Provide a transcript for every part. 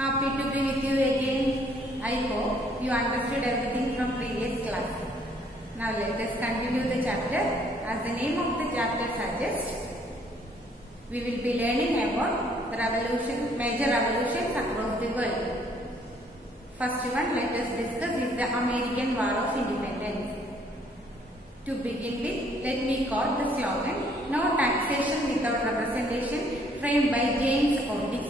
Happy to be with you again. I hope you understood everything from previous class. Now let us continue the chapter. As the name of the chapter suggests, we will be learning about the major revolutions across the world. First one, let us discuss is the American War of Independence. To begin with, let me quote the slogan, "No taxation without representation," framed by James Otis.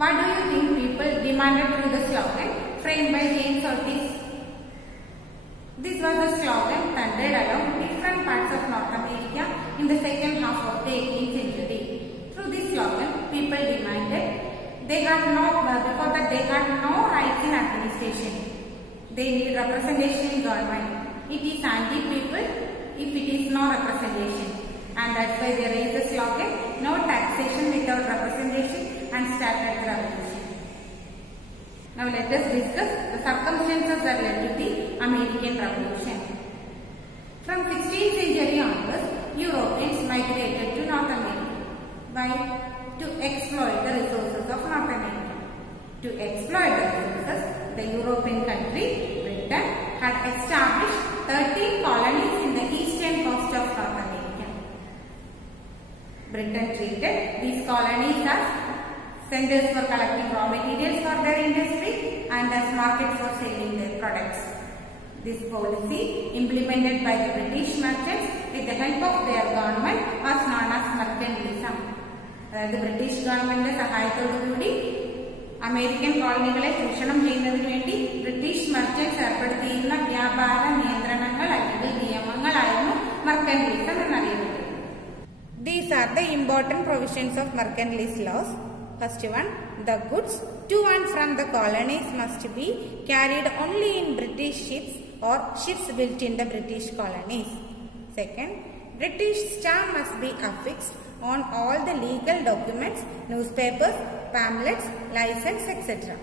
What do you think people demanded through the slogan framed by James Otis? This was a slogan thundered along different parts of North America in the second half of the 18th century. Through this slogan, people demanded they had no rights in administration. They need representation in government. It is anti-people if it is no representation. And that's why they raised the slogan, "No taxation without representation," and started the revolution. Now let us discuss the circumstances that led to the American Revolution. From 16th century onwards, Europeans migrated to North America. Why? To exploit the resources of North America. To exploit the resources, the European country, Britain, had established 13 colonies in the eastern coast of North America. Britain treated these colonies as centers for collecting raw materials for their industry and as markets for selling their products. This policy, implemented by the British merchants with the help of their government, was known as mercantilism. അതായത് British ഗവൺമെന്റിന്റെ സഹായത്തോടുകൂടി American കോളനികളെ ചൂഷണം ചെയ്യുന്നതിന് വേണ്ടി British merchants ഏർപ്പെടുത്തിയിരുന്ന വ്യാപാര നിയന്ത്രണങ്ങൾ അല്ലെങ്കിൽ നിയമങ്ങളായിരുന്നു മെർക്കന്റിലിസം എന്നറിയപ്പെടുന്നത്. These are the important provisions of mercantilist laws. First one, the goods to and from the colonies must be carried only in British ships or ships built in the British colonies. Second, British stamp must be affixed on all the legal documents, newspapers, pamphlets, license, etc.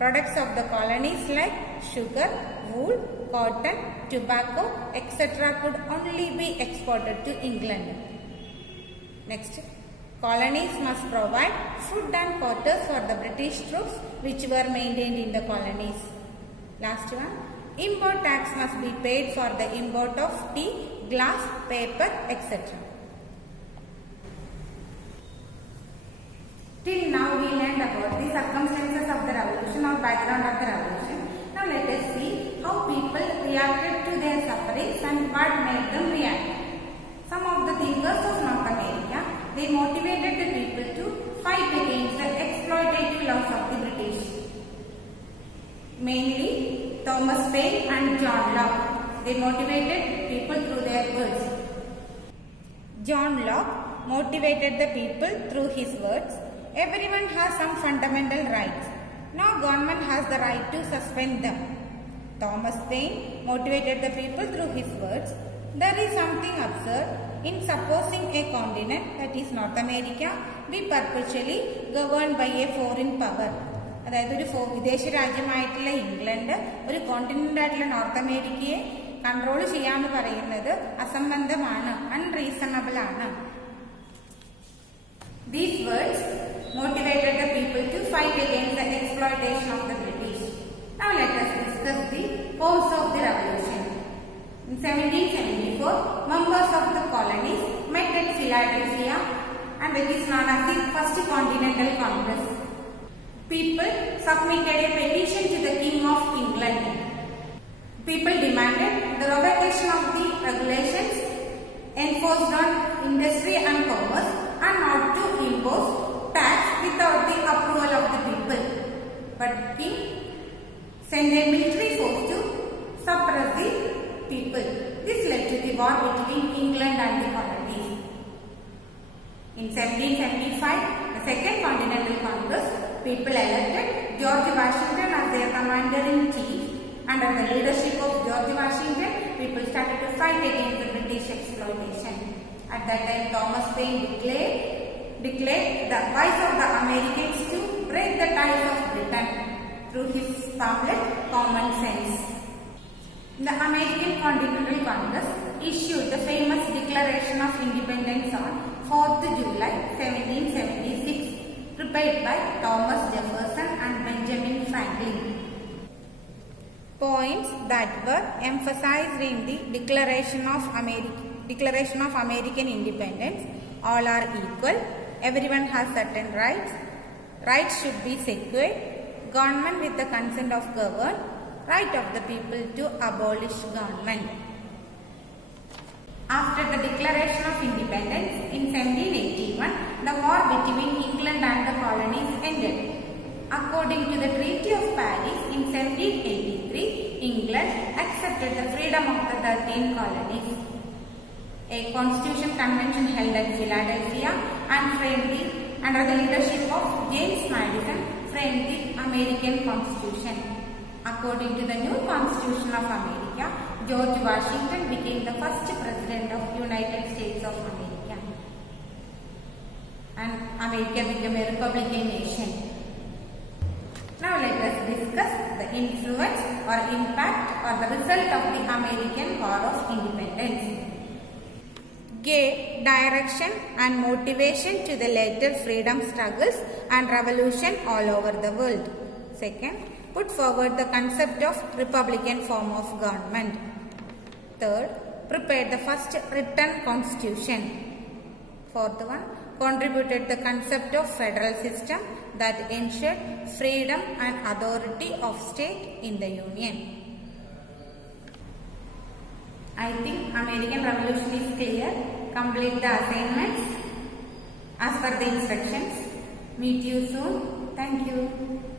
Products of the colonies like sugar, wool, cotton, tobacco, etc. could only be exported to England. Next, colonies must provide food and quarters for the British troops which were maintained in the colonies. Last one, import tax must be paid for the import of tea, glass, paper, etc. Till now we learned about the circumstances of the revolution or background of the revolution. Now let us see how people reacted to their sufferings and what made them react. Some of the thinkers of North America, they motivated the people to fight against the exploitative laws of the British. Mainly Thomas Paine and John Locke. They motivated people through their words. John Locke motivated the people through his words. Everyone has some fundamental rights. No government has the right to suspend them. Thomas Paine motivated the people through his words. There is something absurd in supposing a continent, that is North America, be perpetually governed by a foreign power. അതായത് ഒരു വിദേശ രാജ്യമായിട്ടുള്ള England ഒരു continent ആയിട്ടുള്ള north അമേരിക്കയെ control ചെയ്യാന്ന് പറയുന്നത് അസംബന്ധമാണ്, unreasonable ആണ്. These words motivated the people to fight against the exploitation of the British. Now let us discuss the cause of the revolution. In 1774, members of the colonies met at Philadelphia and it is known as the First Continental Congress. People submitted a petition to the King of England. People demanded the revocation of the regulations enforced on industry and commerce and not to impose tax without the approval of the people. But King sent a military force to suppress the people. This led to the war between England and the colonies. In 1775, the Second Continental Congress, people elected George Washington as their commander-in-chief. Under the leadership of George Washington, people started to fight against the British exploitation. At that time, Thomas Paine declared the voice of the Americans to break the ties of Britain through his pamphlet Common Sense. The American Continental Congress issued the famous Declaration of Independence on 4th July 1776, prepared by Thomas Jefferson and Benjamin Franklin. Points that were emphasized in the Declaration of American Independence. All are equal. Everyone has certain rights. Rights should be secured. Government with the consent of governed. Right of the people to abolish government. After the Declaration of Independence in 1781, the war between England and the colonies ended. According to the Treaty of Paris in 1783, England accepted the freedom of the 13 colonies. A Constitution Convention held at Philadelphia and under the leadership of James Madison, framed the American Constitution. According to the new Constitution of America, George Washington became the first President of United States of America. And America became a Republican nation. Now let us discuss the influence or impact or the result of the American War of Independence. Gave direction and motivation to the later freedom struggles and revolution all over the world. Second, put forward the concept of republican form of government. Third, prepared the first written constitution. Fourth one, contributed the concept of federal system that ensured freedom and authority of state in the union. I think American Revolution is clear. Complete the assignments as per the instructions. Meet you soon. Thank you.